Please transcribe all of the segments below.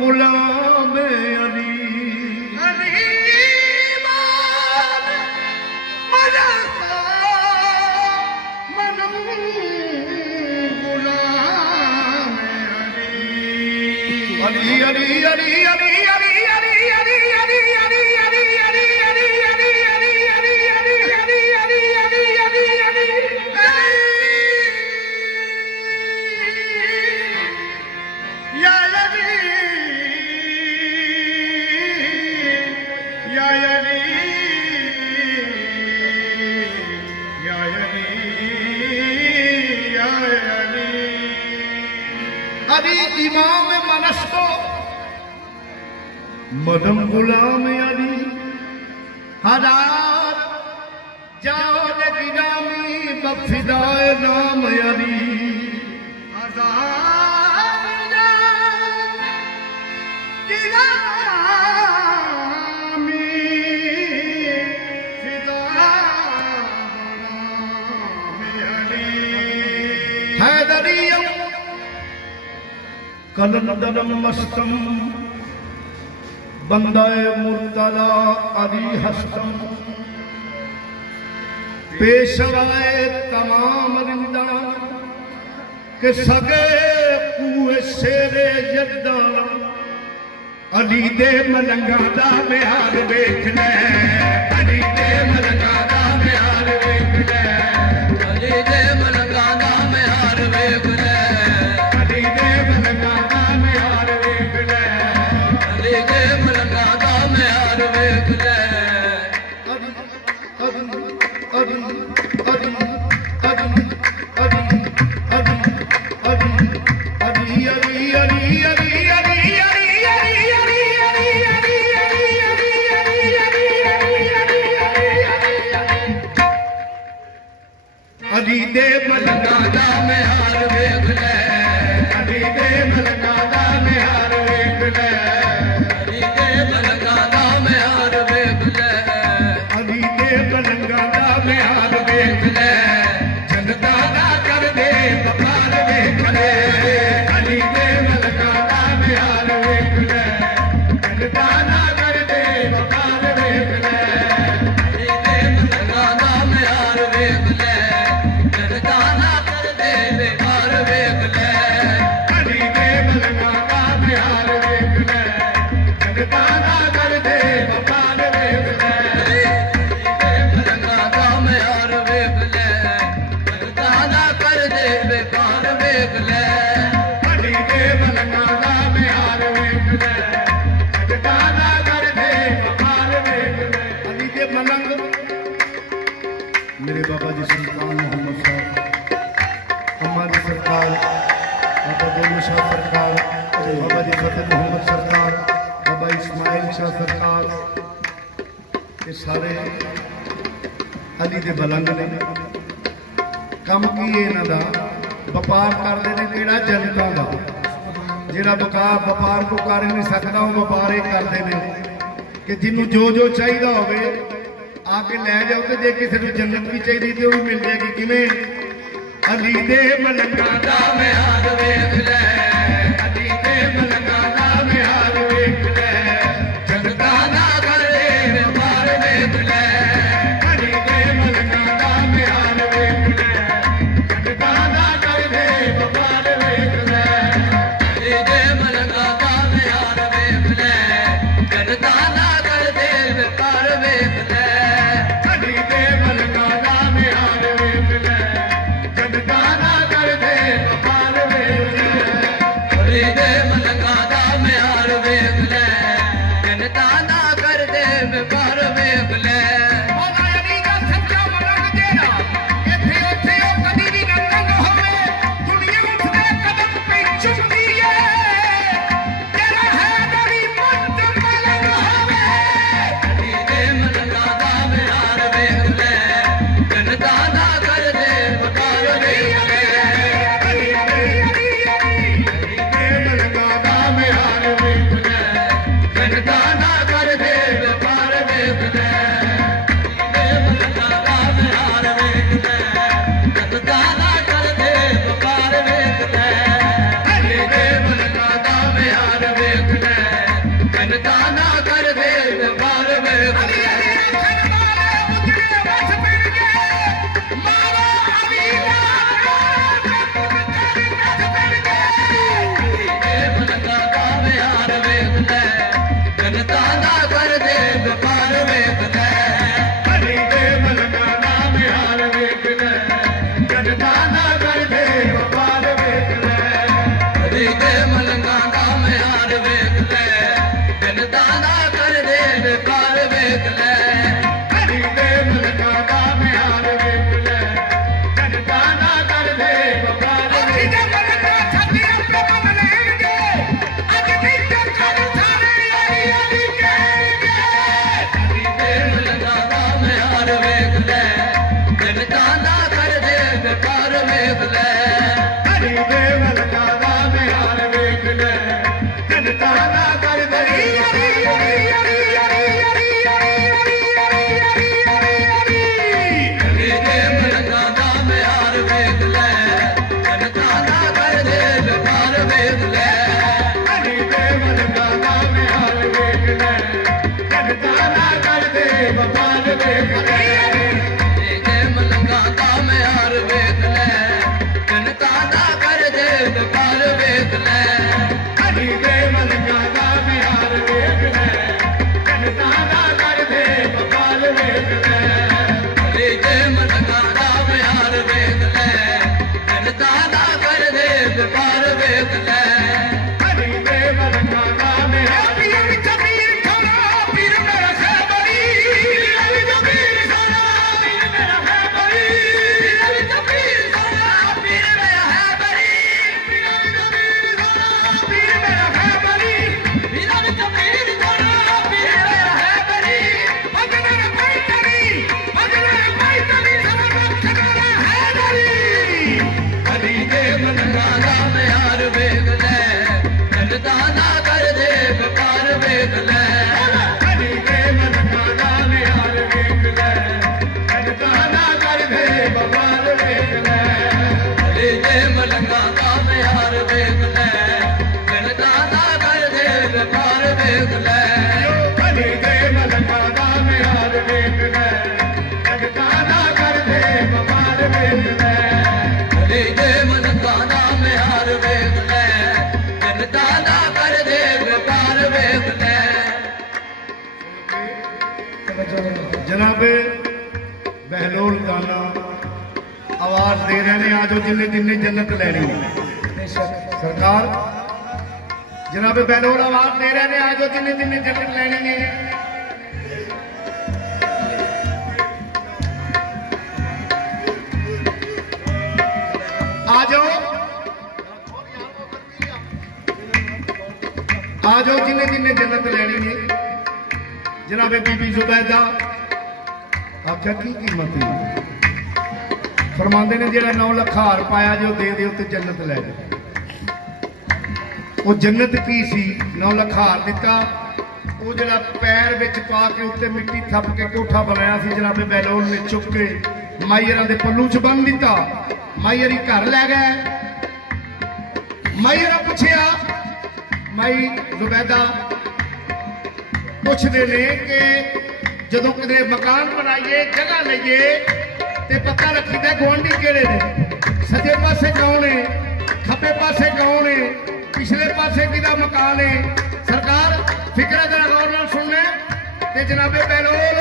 गुलाम अली अली अली अली अली अली इमाम मनस्तो मदम गुलाम अली हजार जाओ गिरामी बफिदाए नाम अली हजार गिरामी फिदाए अली हैदरिया कलंदरम मस्तम बंदाए मुर्तला अली हस्तम पेशवाए तमाम रिंदा के सगे कुए शेरे यद्दान अली दे मलंगा दा बिहार देखना अली दे मलंगा दा बिहार देखना अली दे मलंगा दा बिहार देखना अली दे मलंगा दा मेहार वेख ले अली दे मलंगा दा मेहार वेख ले अली दे मलंगा दा मेहार वेख ले अली दे मलंगा दा मेहार वेख ले जनता दा कर दे वफार वेख ले अली दे मलंगा दा मेहार वेख ले जनता दा कर दे वफार वेख ले अली दे मलंगा दा मेहार वेख ले मेरे बाबा जी सुल्तान मोहम्मद साहब अम्मा जी सरकार बाबा गोलू शाह सरकार बाबा जी फतेह मोहम्मद सरकार बाबा इस्माइल शाह सरकार ये सारे अली दे बलंग ने कम की इन्हां दा व्यापार करते हैं किहड़ा जनता का जिहड़ा व्यापार को कर नहीं सकता वो व्यापार ही करते हैं कि जिन्हों जो जो चाहिए होवे आके लै जाओ तो जे किसी को जन्नत भी चाहिए तो भी मिल जाएगी किवें अली दे मलंगा दा मेहार वेख ले अली दे मलंगा दा मेहार वेख ले जनता ना करे व्यापार वेख ले अली दे मलंगा दा मेहार वेख ले जनता ना करे व्यापार वेख ले अली दे मलंगा दा मेहार वेख ले जनता ना करे व्यापार वेख ले मलंगा ਜਨਤਾ ਨਾ ਕਰਦੇ ਵਪਾਰ ਵੇਖ ਲੈ ਜਨਤਾ ਨਾ ਕਰਦੇ ਵਪਾਰ ਵੇਖ ਲੈ ਹਰੀ ਦੇ ਮਲੰਗਾ ਦਾ ਮਿਆਰ ਵੇਖ ਲੈ ਜਨਤਾ ਨਾ ਕਰਦੇ ਵਪਾਰ ਵੇਖ ਲੈ ਹਰੀ ਦੇ ਮਲੰਗਾ ਦਾ ਮਿਆਰ ਵੇਖ ਲੈ ਜਨਤਾ ਨਾ ਕਰਦੇ ਵਪਾਰ ਵੇਖ ਲੈ ਹਰੀ ਦੇ ਮਲੰਗਾ ਦਾ ਮਿਆਰ ਵੇਖ ਲੈ ਜਨਤਾ ਨਾ ਕਰਦੇ ਵਪਾਰ ਵੇਖ ਲੈ ਛੱਡੀਆਂ ਤੇ ਮੰਨ ਲੈਣਗੇ ਅੱਜ ਨਹੀਂ ਟੱਕਰ ਸਾਰੇ ਹਰੀ ਹਰੀ ਕਹਿਣਗੇ ਹਰੀ ਦੇ ਮਲੰਗਾ ਦਾ ਮਿਆਰ ਵੇਖ ਲੈ ਜਨਤਾ ਨਾ ਕਰਦੇ ਵਪਾਰ ਵੇਖ ਲੈ ਹਰੀ ਦੇ ਮਲੰਗਾ ਦਾ ਮਿਆਰ ਵੇਖ ਲੈ ਜਨਤਾ ਨਾ ਕਰਦੇ ਹਰੀ ਹਰੀ ਹਰੀ ਹਰੀ ਹਰੀ ਹਰੀ ਹਰੀ ਦੇ ਮਲੰਗਾ ਦਾ ਮਿਆਰ ਵੇਖ ਲੈ ਜਨਤਾ ਨਾ ਕਰਦੇ ਵਪਾਰ ਵੇਖ ਲੈ ਹਰੀ ਦੇ ਮਲੰਗਾ ਦਾ ਮਿਆਰ ਵੇਖ ਲੈ ਜਨਤਾ ਨਾ ਕਰਦੇ ਵਪਾਰ ਵੇਖ ਲੈ ਹਰੀ ਦੇ ਮਲੰਗਾ ਦਾ ਮਿਆਰ ਵੇਖ ਲੈ ਜਨਤਾ ਨਾ ਕਰਦੇ ਵਪਾਰ ਵੇਖ ਲੈ ਹਰੀ ਦੇ ਮਲੰਗਾ ਦਾ ਮਿਆਰ ਵੇਖ ਲੈ ਜਨਤਾ ਨਾ ਕਰਦੇ ਵਪਾਰ ਵੇਖ ਲੈ ਹਰੀ ਦੇ ਮਲੰਗਾ ਦਾ ਮਿਆਰ ਵੇਖ ਲੈ ਜਨਤਾ ਨਾ ਕਰਦੇ ਵਪਾਰ ਵੇਖ ਲੈ ਹਰੀ ਦੇ ਮਲੰਗਾ ਦਾ ਮਿਆਰ ਪੀਰ ਜਮੀਰ ਖਾਣਾ ਪੀਰ ਮੇਰਾ ਹੈ ਬੜੀ ਪੀਰ ਜਮੀਰ ਖਾਣਾ ਪੀਰ ਮੇਰਾ ਹੈ ਬੜੀ ਪੀਰ ਜਮੀਰ ਸੋਨਾ ਪੀਰ ਮੇਰਾ ਹੈ ਬੜੀ ਪੀਰ ਜਮੀਰ ਖਾਣਾ ਪੀਰ ਮੇਰਾ ਹੈ ਬੜੀ ਪੀਰ ਜਮੀਰ ਸੋਨਾ ਪੀਰ ਮੇਰਾ ਹੈ ਬੜੀ ਅਗਲੇ ਕੋਈ ਤਰੀ ਸਮਾਂ ਖੜਾ ਹੈ ਦਰੀ ਹਰੀ ਦੇ ਮਲੰਗਾ ਦਾ ਮਿਆਰ ਵੇਖ ਲੈ ਜਨਤਾ ਨਾ ਕਰਦੇ ਵਪਾਰ ਵੇਖ ਲੈ ਹਰੀ ਦੇ ਮਲੰਗਾ ਦਾ ਮਿਆਰ ਵੇਖ ਲੈ ਜਨਤਾ ਨਾ ਕਰਦੇ ਵਪਾਰ ਵੇਖ ਲੈ ਹਰੀ ਦੇ ਮਲੰਗਾ ਦਾ ਮਿਆਰ ਵੇਖ ਲੈ ਜਨਤਾ ਨਾ ਕਰਦੇ ਵਪਾਰ ਵੇਖ ਲੈ ਹਰੀ ਦੇ ਮਲੰਗਾ ਦਾ ਮਿਆਰ ਵੇਖ ਲੈ ਜਨਤਾ ਨਾ ਕਰਦੇ ਵਪਾਰ ਵੇਖ ਲੈ ਹਰੀ ਦੇ ਮਲੰਗਾ ਦਾ ਮਿਆਰ ਵੇਖ ਲੈ ਜਨਤਾ ਨਾ ਕਰਦੇ ਵਪਾਰ ਵੇਖ ਲੈ ਜਨਾਬ ਬਹਿਲੋਲ ਦਾਨਾ ਆਵਾਜ਼ ਦੇ ਰਹੇ ਨੇ ਆਜੋ ਜਿੰਨੇ ਜਿੰਨੇ ਜੰਨਤ ਲੈਣੀ ਹੈ ਸਰਕਾਰ ਜਨਾਬ ਬਹਿਲੋਲ ਆਵਾਜ਼ ਦੇ ਰਹੇ ਨੇ ਆਜੋ ਜਿੰਨੇ ਜਿੰਨੇ ਜੰਨਤ ਲੈਣੀ ਹੈ ਆਜੋ ਆਜੋ ਜਿੰਨੇ ਜਿੰਨੇ ਜੰਨਤ ਲੈਣੀ ਹੈ ਜਨਾਬ ਬੀਬੀ ਜ਼ੁਬੈਦਾ ਆਖਿਆ ਕੀ ਕੀਮਤ ਹੈ ਫਰਮਾਉਂਦੇ ਨੇ ਜਿਹੜਾ 9 ਲੱਖ ਹਾਰ ਪਾਇਆ ਜੋ ਦੇ ਦਿਓ ਤੇ ਜੰਨਤ ਲੈ ਜਾ ਉਹ ਜੰਨਤ ਕੀ ਸੀ 9 ਲੱਖ ਹਾਰ ਦਿੱਤਾ ਉਹ ਜਿਹੜਾ ਪੈਰ ਵਿੱਚ ਪਾ ਕੇ ਉੱਤੇ ਮਿੱਟੀ ਥੱਪ ਕੇ ਕੋਠਾ ਬਣਾਇਆ ਸੀ ਜਨਾਬੇ ਬੈਲੋਲ ਨੇ ਚੁੱਕ ਕੇ ਮਾਈਅਰਾਂ ਦੇ ਪੱਲੂ 'ਚ ਬੰਨ ਦਿੱਤਾ ਮਾਈਅਰੀ ਘਰ ਲੈ ਗਏ ਮਾਈਅਰਾਂ ਪੁੱਛਿਆ ਮਾਈ ਜ਼ੁਬੈਦਾ ਪੁੱਛਦੇ ਨੇ ਕਿ ਜਦੋਂ ਕਿਤੇ ਮਕਾਨ ਬਣਾਈਏ ਜਗ੍ਹਾ ਲਈਏ ਤੇ ਪਤਾ ਰੱਖੀਦਾ ਗੁਆਂਢੀ ਕਿਹੜੇ ਨੇ ਸੱਜੇ ਪਾਸੇ ਕੌਣ ਹੈ ਖੱਬੇ ਪਾਸੇ ਕੌਣ ਹੈ ਪਿਛਲੇ ਪਾਸੇ ਕਿਹਦਾ ਮਕਾਨ ਹੈ ਸਰਕਾਰ ਫਿਕਰ ਦਾ ਗੌਰ ਨਾਲ ਸੁਣਨੇ ਤੇ ਜਨਾਬੇ ਬਹਿਲੋਲ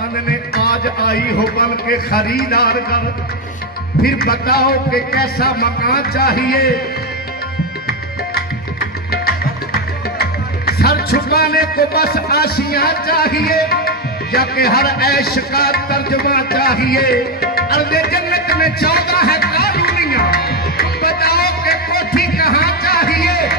ਆਂਦੇ ਨੇ आज आई हो बन के खरीदार कर फिर बताओ कि कैसा मकान चाहिए सर छुपाने को बस आशियां चाहिए या कि हर ऐश का तर्जुमा चाहिए अर्दे